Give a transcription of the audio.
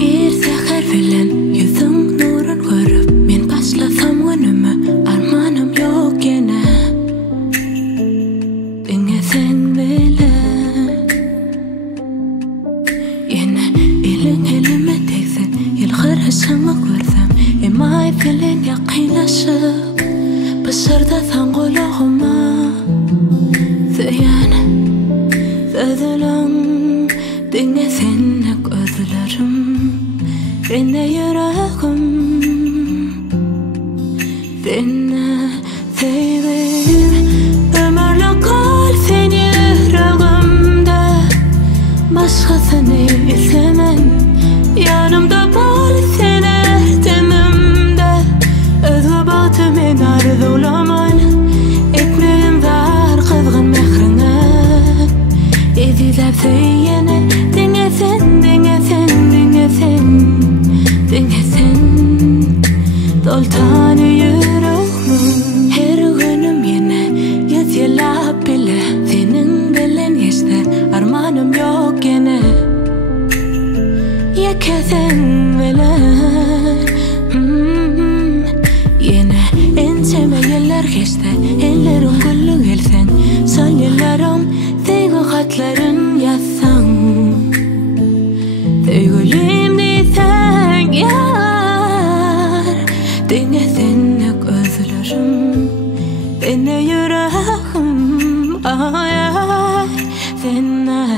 İrtiqar bilen yüzün nurun görüp men başlasam günümü armanım yok gene Dinle sen bilen Yine elin elime teksin Yılgırışımı görsem Emay bilen yakınlaşıp Bışırda san kulağıma Söyan Sözülüm Dinle senlik özlerim Dinle yüreğim Dinle seveyim Ömürlük kal seni yüreğimde Başkasını istemem Yanımda bol seni demimde Özgü batımın arzulaman Etmeyim var kızgın mehrine Ezilep söyleyene Dinle sen, dinle sen, dinle sen Dinle sen Doltanı yüreğim Her günüm yine yüz yılap bile Senin bilen işte armanım yok gene Yekesen bilen Yine ençeme yıllar geçti Ellerim güllü gelsen Son yıllarım Sevgi hatların yazsan Sevgilimdi sen yar Dinle senlik özlerim Dinle yüreğim Ay ay Dinle